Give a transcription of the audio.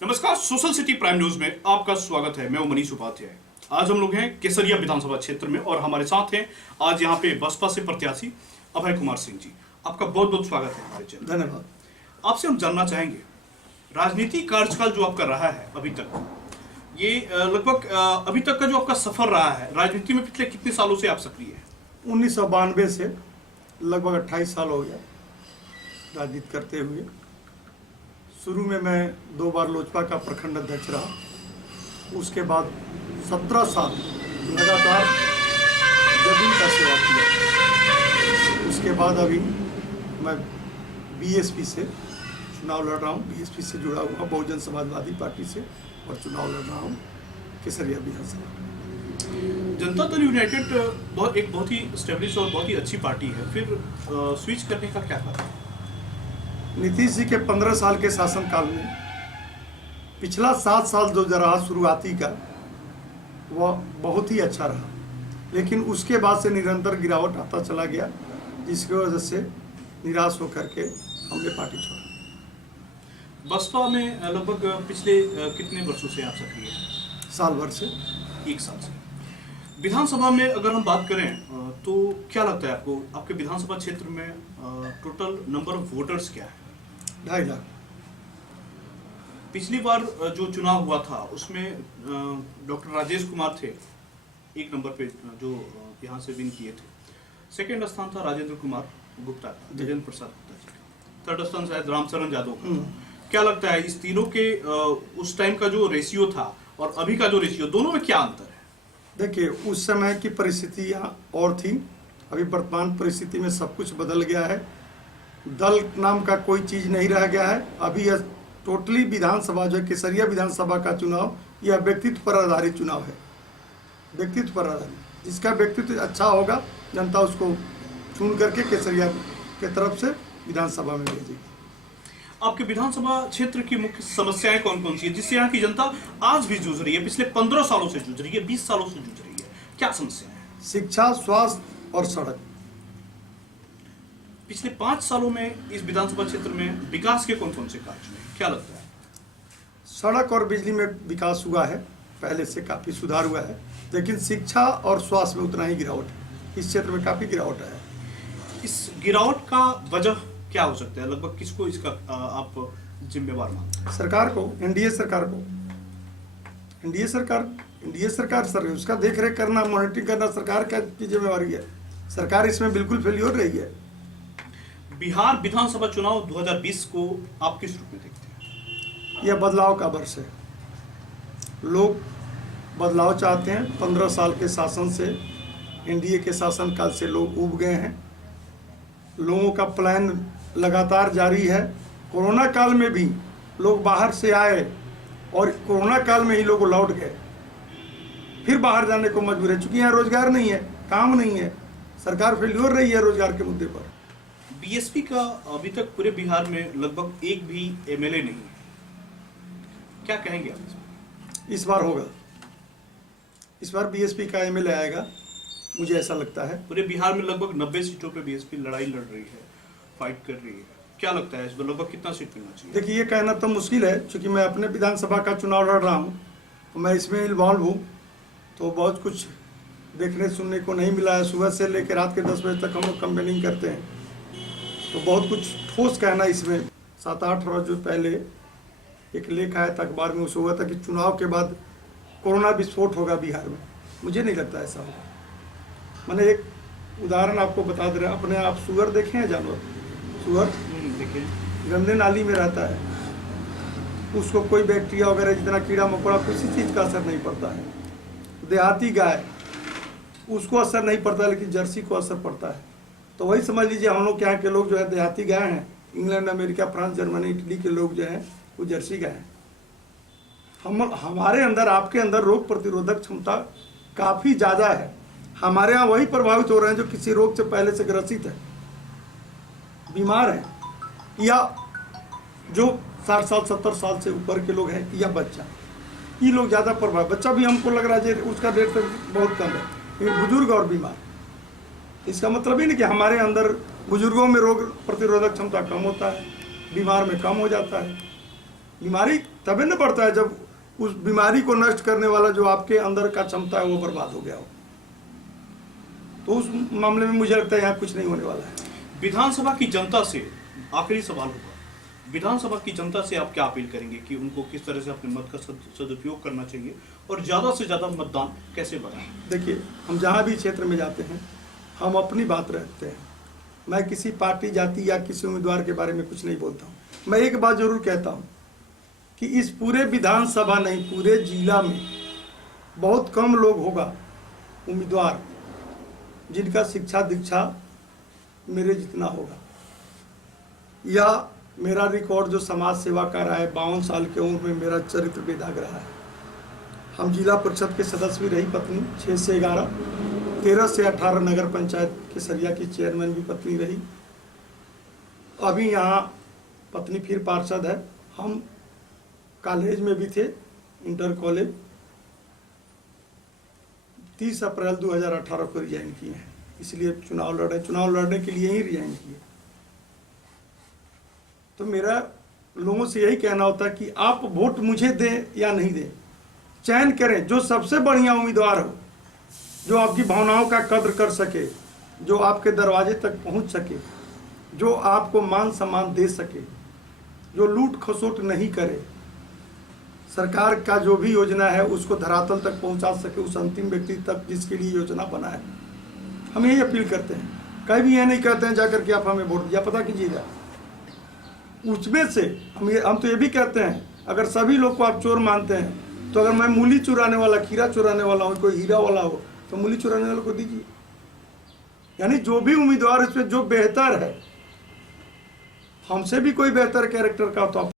नमस्कार, social city prime news में आपका स्वागत है। मैं मनीष उपाध्याय। आज हम लोग हैं केसरिया विधानसभा क्षेत्र में और हमारे साथ हैं आज यहाँ पे बसपा से प्रत्याशी अभय कुमार सिंह जी। आपका बहुत बहुत स्वागत है हमारे चैनल। धन्यवाद। आपसे हम जानना चाहेंगे, राजनीतिक कार्यकाल जो आपका रहा है अभी तक, ये लगभग अभी तक का जो आपका सफर रहा है राजनीति में, पिछले कितने सालों से आप सक्रिय हैं? 1992 से लगभग 28 साल हो गया राजनीति करते हुए। शुरू में मैं 2 बार लोजपा का प्रखंड अध्यक्ष रहा, उसके बाद 17 साल लगातार जदयू का सेवा किया। उसके बाद अभी मैं बीएसपी से चुनाव लड़ रहा हूँ। बीएसपी से जुड़ा हुआ बहुजन समाजवादी पार्टी से और चुनाव लड़ रहा हूँ केसरिया विधानसभा। जनता दल यूनाइटेड बहुत ही स्टेब्लिश और बहुत ही अच्छी पार्टी है, फिर स्विच करने का क्या कारण है? नीतीश जी के 15 साल के शासनकाल में पिछला 7 साल जो रहा शुरुआती का, वह बहुत ही अच्छा रहा, लेकिन उसके बाद से निरंतर गिरावट आता चला गया, जिसकी वजह से निराश होकर के हमने पार्टी छोड़ा। बसपा में लगभग पिछले कितने वर्षों से आप सक्रिय हैं? साल भर से। 1 साल से। विधानसभा में अगर हम बात करें तो क्या लगता है आपको, आपके विधानसभा क्षेत्र में टोटल नंबर ऑफ वोटर्स क्या है? 2.5 लाख। पिछली बार जो चुनाव हुआ था उसमें डॉक्टर राजेश कुमार थे 1 नंबर पे, जो यहाँ से विन किए थे। सेकेंड स्थान था राजेंद्र कुमार गुप्ता का, गजेंद्र प्रसाद गुप्ता जी का। थर्ड स्थान शायद रामचरण यादव का। क्या लगता है इस तीनों के उस टाइम का जो रेशियो था और अभी का जो रेशियो, दोनों में क्या अंतर है? देखिए, उस समय की परिस्थितियाँ और थी, अभी वर्तमान परिस्थिति में सब कुछ बदल गया है। दल नाम का कोई चीज़ नहीं रह गया है। अभी यह टोटली विधानसभा जो है केसरिया विधानसभा का चुनाव, यह व्यक्तित्व पर आधारित चुनाव है। व्यक्तित्व पर आधारित, जिसका व्यक्तित्व अच्छा होगा जनता उसको चुन करके केसरिया के तरफ से विधानसभा में भेजेगी। आपके विधानसभा क्षेत्र की मुख्य समस्याएं कौन कौन सी है जिससे यहाँ की जनता आज भी जूझ रही है, पिछले 15 सालों से जूझ रही है, 20 सालों से जूझ रही है? क्या समस्या है? शिक्षा, स्वास्थ्य और सड़क। पिछले 5 सालों में इस विधानसभा क्षेत्र में विकास के कौन कौन से कार्य हुए, क्या लगता है? सड़क और बिजली में विकास हुआ है, पहले से काफ़ी सुधार हुआ है, लेकिन शिक्षा और स्वास्थ्य में उतना ही गिरावट है। इस क्षेत्र में काफ़ी गिरावट है। इस गिरावट का वजह क्या हो सकता है? लगभग किसको इसका आप जिम्मेवार मानते हैं? सरकार को, एनडीए सरकार को। एनडीए सरकार सर, उसका देख रेख करना, मॉनिटरिंग करना सरकार की जिम्मेवारी है। सरकार इसमें बिल्कुल फेल्योर रही है। बिहार विधानसभा चुनाव 2020 को आप किस रूप में देखते हैं? यह बदलाव का वर्ष है। लोग बदलाव चाहते हैं। 15 साल के शासन से, एनडीए के शासनकाल से लोग उब गए हैं। लोगों का प्लान लगातार जारी है। कोरोना काल में भी लोग बाहर से आए और कोरोना काल में ही लोग लौट गए, फिर बाहर जाने को मजबूर है, चूंकि यहाँ रोजगार नहीं है, काम नहीं है। सरकार फेल्योर रही है रोजगार के मुद्दे पर। बीएसपी का अभी तक पूरे बिहार में लगभग एक भी एमएलए नहीं है, क्या कहेंगे आप? इस बार होगा, इस बार बीएसपी का एमएलए आएगा, मुझे ऐसा लगता है। पूरे बिहार में लगभग 90 सीटों पे बीएसपी लड़ाई लड़ रही है, फाइट कर रही है। क्या लगता है इस बार लगभग कितना सीट मिलना चाहिए? देखिए, ये कहना तो मुश्किल है, क्योंकि मैं अपने विधानसभा का चुनाव लड़ रहा हूँ, तो मैं इसमें इन्वॉल्व हूँ, तो बहुत कुछ देखने सुनने को नहीं मिला है। सुबह से लेकर रात के 10 बजे तक हम लोग कैंपेनिंग करते हैं, तो बहुत कुछ ठोस कहना इसमें। 7-8 रोज पहले एक लेख आया था अखबार में, उसमें हुआ था कि चुनाव के बाद कोरोना विस्फोट होगा बिहार में। मुझे नहीं लगता ऐसा होगा। मैंने एक उदाहरण आपको बता दे रहा हूँ। अपने आप सुअर देखे हैं? जानवर सुअर देखिए, गंदे नाली में रहता है, उसको कोई बैक्टीरिया वगैरह जितना कीड़ा मकोड़ा किसी चीज़ का असर नहीं पड़ता है। देहाती गाय, उसको असर नहीं पड़ता, लेकिन जर्सी को असर पड़ता है। तो वही समझ लीजिए, हम लोग यहाँ के लोग जो है देहाती गाय हैं। England, America, France, Germany, Italy के लोग जो हैं वो जर्सी गाय हैं। हमारे अंदर, आपके अंदर रोग प्रतिरोधक क्षमता काफ़ी ज़्यादा है। हमारे यहाँ वही प्रभावित हो रहे हैं जो किसी रोग से पहले से ग्रसित है, बीमार हैं, या जो 60 साल 70 साल से ऊपर के लोग हैं, या बच्चा, ये लोग ज़्यादा प्रभावित। बच्चा भी हमको लग रहा है उसका डेट बहुत कम है, लेकिन बुजुर्ग और बीमार। इसका मतलब ही नहीं कि हमारे अंदर बुजुर्गों में रोग प्रतिरोधक क्षमता कम होता है, बीमार में कम हो जाता है। बीमारी तभी न बढ़ता है जब उस बीमारी को नष्ट करने वाला जो आपके अंदर का क्षमता है वो बर्बाद हो गया हो। तो उस मामले में मुझे लगता है यहाँ कुछ नहीं होने वाला है। विधानसभा की जनता से आखिरी सवाल होगा, विधानसभा की जनता से आप क्या अपील करेंगे कि उनको किस तरह से अपने मत का सदुपयोग करना चाहिए और ज़्यादा से ज़्यादा मतदान कैसे बढ़ाएं? देखिए, हम जहाँ भी क्षेत्र में जाते हैं हम अपनी बात रखते हैं। मैं किसी पार्टी, जाति या किसी उम्मीदवार के बारे में कुछ नहीं बोलता हूँ। मैं एक बात जरूर कहता हूँ कि इस पूरे विधानसभा नहीं, पूरे जिला में बहुत कम लोग होगा उम्मीदवार जिनका शिक्षा दीक्षा मेरे जितना होगा, या मेरा रिकॉर्ड जो समाज सेवा का रहा है, 52 साल की उम्र में मेरा चरित्र बेदाग रहा है। हम जिला परिषद के सदस्य भी रही पत्नी 6 से 11, 13 से 18 नगर पंचायत के सरिया की चेयरमैन भी पत्नी रही। अभी यहाँ पत्नी फिर पार्षद है। हम कॉलेज में भी थे, इंटर कॉलेज। 30 अप्रैल 2018 को रिजाइन किए हैं, इसलिए चुनाव लड़ने के लिए ही रिजाइन किए। तो मेरा लोगों से यही कहना होता है कि आप वोट मुझे दें या नहीं दें, चयन करें जो सबसे बढ़िया उम्मीदवार हो, जो आपकी भावनाओं का कद्र कर सके, जो आपके दरवाजे तक पहुंच सके, जो आपको मान सम्मान दे सके, जो लूट खसोट नहीं करे, सरकार का जो भी योजना है उसको धरातल तक पहुंचा सके, उस अंतिम व्यक्ति तक जिसके लिए योजना बना है। हम यही अपील करते हैं। कहीं भी यह नहीं कहते हैं जाकर के आप हमें वोट दिया, पता कीजिएगा उसमें से हम तो ये भी कहते हैं, अगर सभी लोग को आप चोर मानते हैं तो अगर मैं मूली चुराने वाला, खीरा चुराने वाला हूँ, कोई हीरा वाला हो तो मूली चुराने वाले को दीजिए। यानी जो भी उम्मीदवार इसमें जो बेहतर है, हमसे भी कोई बेहतर कैरेक्टर का तो